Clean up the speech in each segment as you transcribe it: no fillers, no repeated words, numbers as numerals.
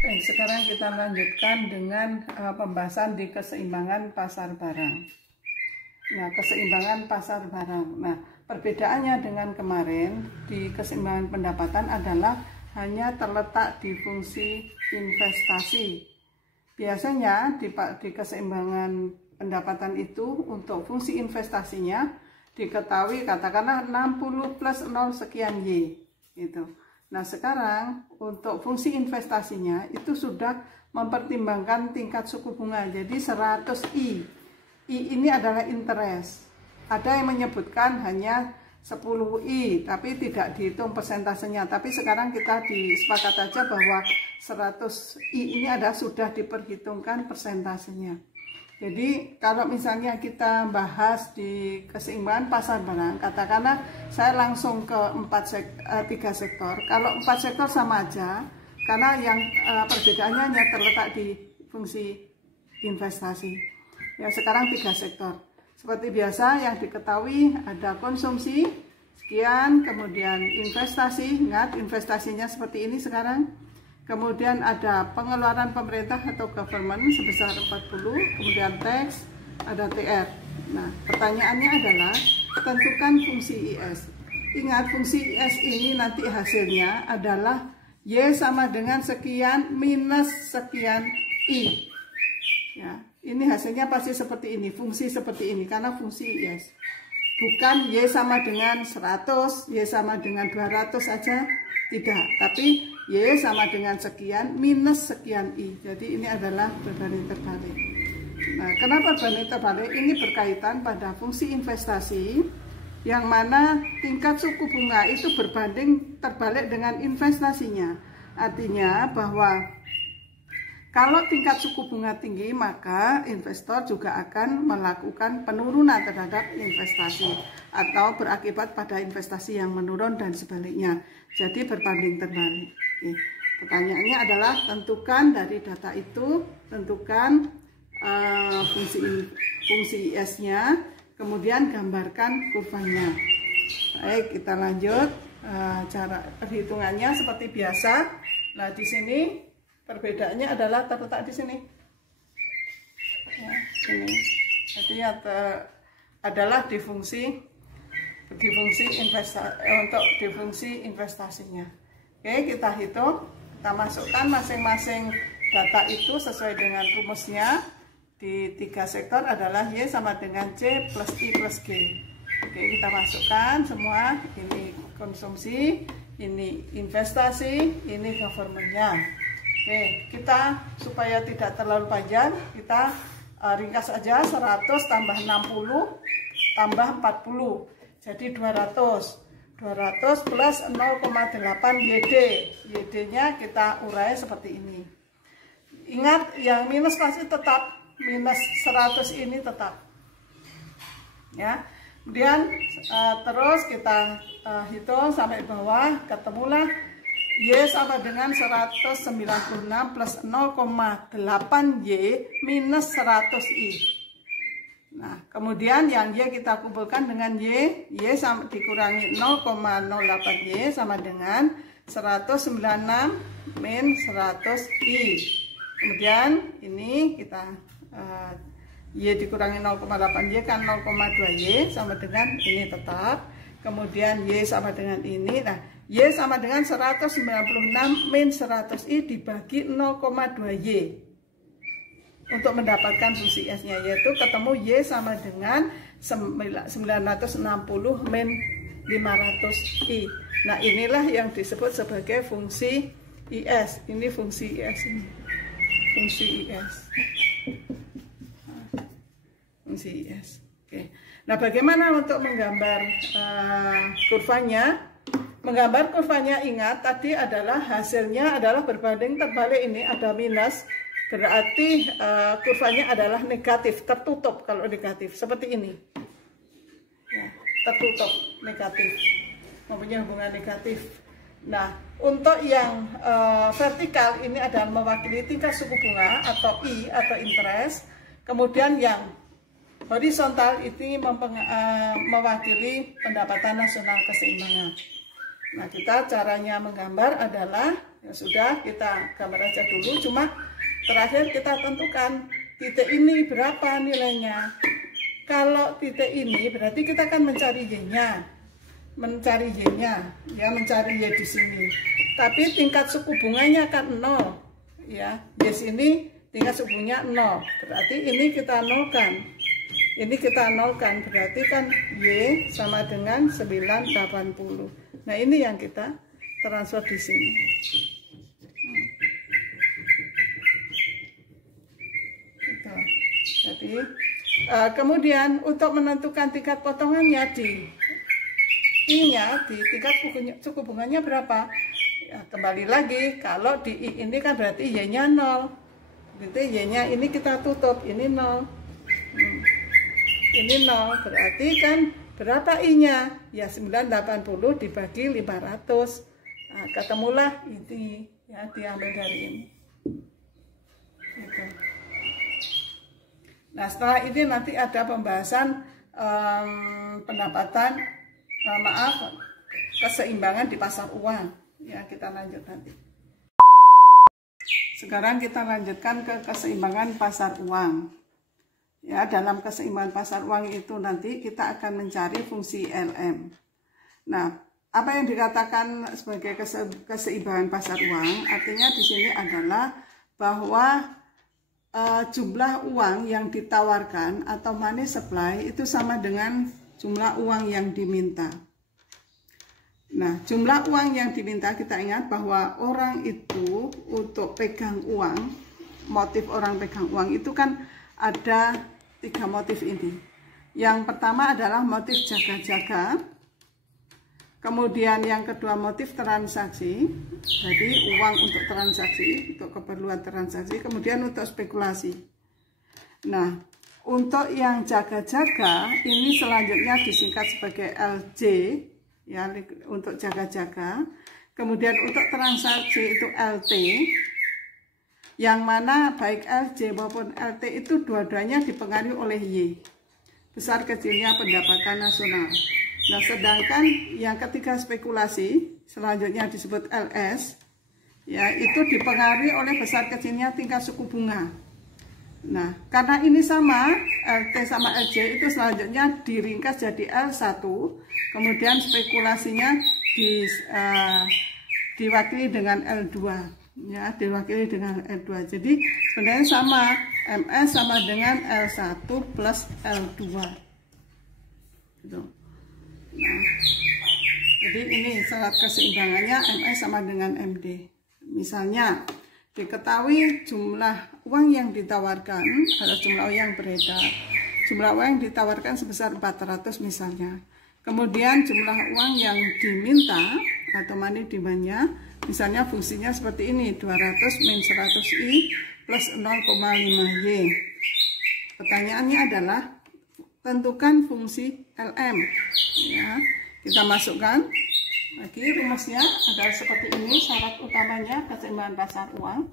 Baik, sekarang kita lanjutkan dengan pembahasan di keseimbangan pasar barang. Nah, keseimbangan pasar barang. Nah, perbedaannya dengan kemarin di keseimbangan pendapatan adalah hanya terletak di fungsi investasi. Biasanya di keseimbangan pendapatan itu untuk fungsi investasinya diketahui katakanlah 60 plus 0 sekian Y gitu. Nah, sekarang untuk fungsi investasinya itu sudah mempertimbangkan tingkat suku bunga. Jadi 100 I. I ini adalah interest. Ada yang menyebutkan hanya 10 I, tapi tidak dihitung persentasenya. Tapi sekarang kita disepakat aja bahwa 100 I ini adalah sudah diperhitungkan persentasenya. Jadi kalau misalnya kita bahas di keseimbangan pasar barang, katakanlah saya langsung ke 3 sektor. Kalau 4 sektor sama aja, karena yang perbedaannya hanya terletak di fungsi investasi. Ya, sekarang 3 sektor. Seperti biasa yang diketahui ada konsumsi, sekian, kemudian investasi, ingat investasinya seperti ini sekarang. Kemudian ada pengeluaran pemerintah atau government sebesar 40, kemudian tax, ada TR. Nah, pertanyaannya adalah tentukan fungsi IS. Ingat, fungsi IS ini nanti hasilnya adalah Y sama dengan sekian minus sekian I. Ya, ini hasilnya pasti seperti ini, fungsi seperti ini karena fungsi IS. Bukan Y sama dengan 100, Y sama dengan 200 saja. Tidak, tapi Y sama dengan sekian minus sekian I. Jadi ini adalah berbanding terbalik. Nah, kenapa berbanding terbalik? Ini berkaitan pada fungsi investasi yang mana tingkat suku bunga itu berbanding terbalik dengan investasinya. Artinya bahwa kalau tingkat suku bunga tinggi, maka investor juga akan melakukan penurunan terhadap investasi atau berakibat pada investasi yang menurun dan sebaliknya. Jadi berbanding terbalik. Oke. Pertanyaannya adalah tentukan dari data itu, tentukan fungsi IS-nya, kemudian gambarkan kurvanya. Baik, kita lanjut. Cara perhitungannya seperti biasa. Nah, di sini perbedaannya adalah terletak di sini. Ya, sini. Jadi adalah di fungsi investasinya. Oke, kita hitung, kita masukkan masing-masing data itu sesuai dengan rumusnya. Di 3 sektor adalah Y sama dengan C plus I plus G. Oke, kita masukkan semua. Ini konsumsi, ini investasi, ini government-nya. Oke, kita supaya tidak terlalu panjang, kita ringkas aja 100 tambah 60 tambah 40. Jadi 200 plus 0,8 YD. YD-nya kita urai seperti ini. Ingat, yang minus pasti tetap, minus 100 ini tetap. Ya. Kemudian terus kita hitung sampai bawah, ketemulah Y sama dengan 196 plus 0,8 Y minus 100 I. Nah, kemudian yang Y kita kumpulkan dengan Y sama dikurangi 0,08 Y sama dengan 196 min 100 I. Kemudian ini kita Y dikurangi 0,8 Y kan 0,2 Y sama dengan ini tetap. Kemudian Y sama dengan ini. Nah, Y sama dengan 196 min 100 I dibagi 0,2 Y. Untuk mendapatkan fungsi S-nya, yaitu ketemu Y sama dengan 960 min 500 I. Nah, inilah yang disebut sebagai fungsi IS. Ini fungsi IS ini. Fungsi IS. Fungsi IS. Oke. Nah, bagaimana untuk menggambar kurvanya? Menggambar kurvanya, ingat tadi adalah hasilnya adalah berbanding terbalik, ini ada minus. Berarti kurvanya adalah negatif, tertutup kalau negatif, seperti ini. Ya, tertutup, negatif, mempunyai hubungan negatif. Nah, untuk yang vertikal ini adalah mewakili tingkat suku bunga atau I atau interest. Kemudian yang horizontal itu mewakili pendapatan nasional keseimbangan. Nah, kita caranya menggambar adalah, ya sudah, kita gambar aja dulu, cuma terakhir kita tentukan titik ini berapa nilainya. Kalau titik ini berarti kita akan mencari Y-nya. Mencari Y-nya, ya, mencari Y di sini. Tapi tingkat suku bunganya kan 0. Ya, Y sini tingkat suku bunganya 0. Berarti ini kita nolkan. Ini kita nolkan, berarti kan Y sama dengan 980. Nah, ini yang kita transfer di sini. Gitu. Jadi, kemudian untuk menentukan tingkat potongannya di I-nya, di tingkat suku bunganya berapa? Ya, kembali lagi, kalau di I ini kan berarti Y-nya 0. Gitu, Y-nya ini kita tutup, ini 0. Ini 0, berarti kan berapa I-nya? Ya 980 dibagi 500. Nah, ketemulah ini, ya, diambil dari ini. Gitu. Nah, setelah ini nanti ada pembahasan pendapatan, keseimbangan di pasar uang. Ya, kita lanjut nanti. Sekarang kita lanjutkan ke keseimbangan pasar uang. Ya, dalam keseimbangan pasar uang itu nanti kita akan mencari fungsi LM. Nah, apa yang dikatakan sebagai keseimbangan pasar uang? Artinya di sini adalah bahwa jumlah uang yang ditawarkan atau money supply itu sama dengan jumlah uang yang diminta. Nah, jumlah uang yang diminta, kita ingat bahwa orang itu untuk pegang uang, motif orang pegang uang itu kan ada 3 motif ini. Yang pertama adalah motif jaga-jaga, kemudian yang kedua motif transaksi, jadi uang untuk transaksi, untuk keperluan transaksi, kemudian untuk spekulasi. Nah, untuk yang jaga-jaga ini selanjutnya disingkat sebagai LJ, ya, untuk jaga-jaga. Kemudian untuk transaksi itu LT, yang mana baik LJ maupun LT itu dua-duanya dipengaruhi oleh Y, besar kecilnya pendapatan nasional. Nah, sedangkan yang ketiga spekulasi selanjutnya disebut LS, ya, itu dipengaruhi oleh besar kecilnya tingkat suku bunga. Nah, karena ini sama, LT sama LJ itu selanjutnya diringkas jadi L1, kemudian spekulasinya diwakili dengan L2, ya, diwakili dengan L2. Jadi sebenarnya sama, MS sama dengan L1 plus L2. Gitu. Nah, jadi ini syarat keseimbangannya, MS sama dengan MD. Misalnya, diketahui jumlah uang yang ditawarkan adalah jumlah uang yang beredar. Jumlah uang yang ditawarkan sebesar 400 misalnya. Kemudian jumlah uang yang diminta atau money demand-nya, misalnya fungsinya seperti ini, 200 min 100i plus 0,5y. Pertanyaannya adalah tentukan fungsi LM. Ya, kita masukkan. Lagi rumusnya adalah seperti ini, syarat utamanya keseimbangan pasar uang.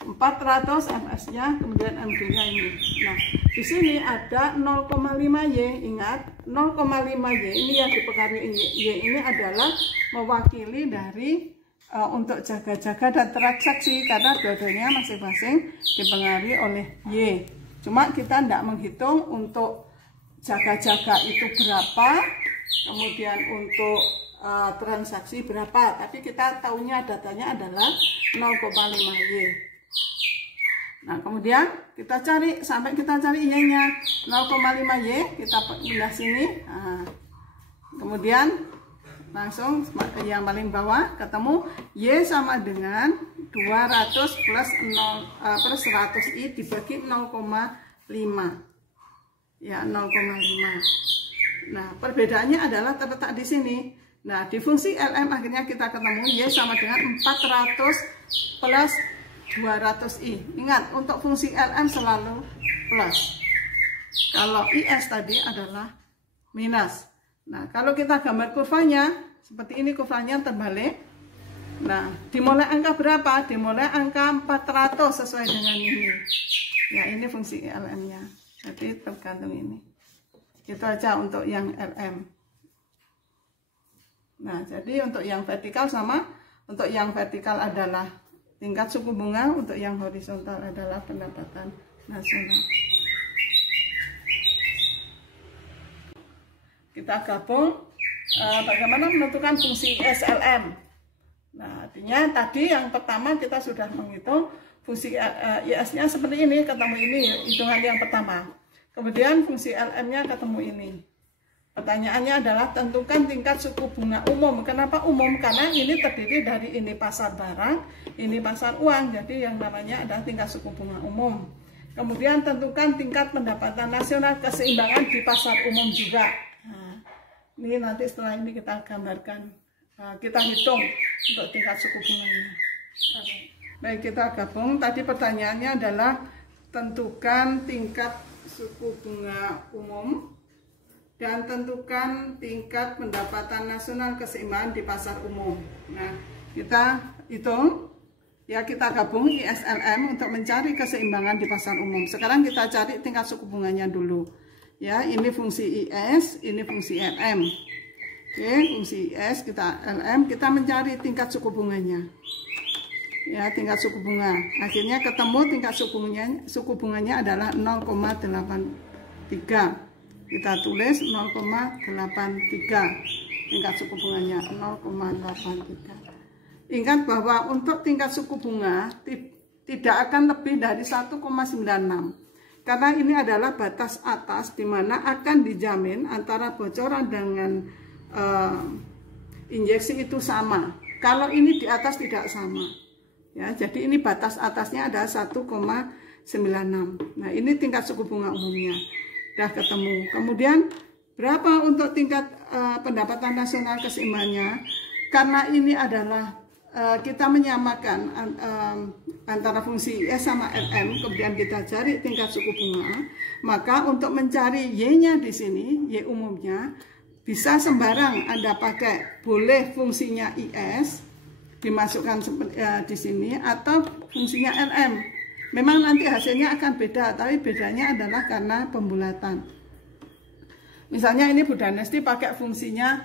400 MS-nya, kemudian MD-nya ini. Nah, di sini ada 0,5Y. Ingat, 0,5Y ini yang dipengaruhi Y ini adalah mewakili dari untuk jaga-jaga dan transaksi, karena dua-duanya masing-masing dipengaruhi oleh Y. Cuma kita tidak menghitung untuk jaga-jaga itu berapa, kemudian untuk transaksi berapa, tapi kita tahunya datanya adalah 0,5Y. Nah, kemudian kita cari sampai kita cari Y-nya 0,5Y, kita pindah sini. Nah, kemudian langsung yang paling bawah ketemu Y sama dengan 200 plus 100i dibagi 0,5. Ya, 0,5. Nah, perbedaannya adalah terletak di sini. Nah, di fungsi LM akhirnya kita ketemu Y sama dengan 400 plus 200i. Ingat, untuk fungsi LM selalu plus. Kalau IS tadi adalah minus. Nah, kalau kita gambar kurvanya, seperti ini kurvanya terbalik. Nah, dimulai angka berapa? Dimulai angka 400 sesuai dengan ini. Ya, ini fungsi LM-nya. Jadi tergantung ini. Itu aja untuk yang LM. Nah, jadi untuk yang vertikal sama, untuk yang vertikal adalah tingkat suku bunga, untuk yang horizontal adalah pendapatan nasional. Kita gabung, bagaimana menentukan fungsi ISLM. Nah, artinya tadi yang pertama kita sudah menghitung fungsi IS-nya seperti ini, ketemu ini, hitungan yang pertama. Kemudian fungsi LM-nya ketemu ini. Pertanyaannya adalah tentukan tingkat suku bunga umum. Kenapa umum? Karena ini terdiri dari ini pasar barang, ini pasar uang. Jadi yang namanya adalah tingkat suku bunga umum. Kemudian tentukan tingkat pendapatan nasional, keseimbangan di pasar umum juga. Nah, ini nanti setelah ini kita gambarkan, kita hitung untuk tingkat suku bunganya. Baik, kita gabung. Tadi pertanyaannya adalah tentukan tingkat suku bunga umum dan tentukan tingkat pendapatan nasional keseimbangan di pasar umum. Nah, kita hitung, ya kita gabung ISLM untuk mencari keseimbangan di pasar umum. Sekarang kita cari tingkat suku bunganya dulu. Ya, ini fungsi IS, ini fungsi LM. Oke, fungsi IS, kita LM, kita mencari tingkat suku bunganya. Ya, tingkat suku bunga. Akhirnya ketemu tingkat suku bunganya adalah 0,83. Kita tulis 0,83 tingkat suku bunganya 0,83. Ingat bahwa untuk tingkat suku bunga tidak akan lebih dari 1,96 karena ini adalah batas atas di mana akan dijamin antara bocoran dengan injeksi itu sama. Kalau ini di atas tidak sama. Ya, jadi ini batas atasnya adalah 1,96. Nah, ini tingkat suku bunga umumnya. Sudah ketemu. Kemudian berapa untuk tingkat pendapatan nasional keseimbangannya? Karena ini adalah kita menyamakan antara fungsi IS sama LM, kemudian kita cari tingkat suku bunga, maka untuk mencari Y-nya di sini, Y umumnya, bisa sembarang Anda pakai, boleh fungsinya IS dimasukkan di sini atau fungsinya LM. Memang nanti hasilnya akan beda, tapi bedanya adalah karena pembulatan. Misalnya ini Bu Danesti pakai fungsinya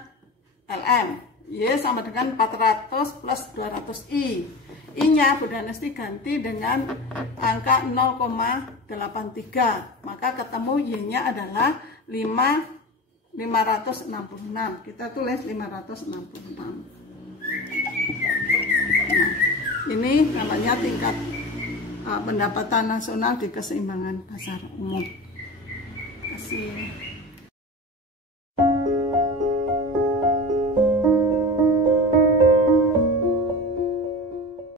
LM, Y sama dengan 400 plus 200I. I-nya Bu Danesti ganti dengan angka 0,83, maka ketemu Y-nya adalah 566. Kita tulis 566. Nah, ini namanya tingkat pendapatan nasional di keseimbangan pasar umum. Terima kasih.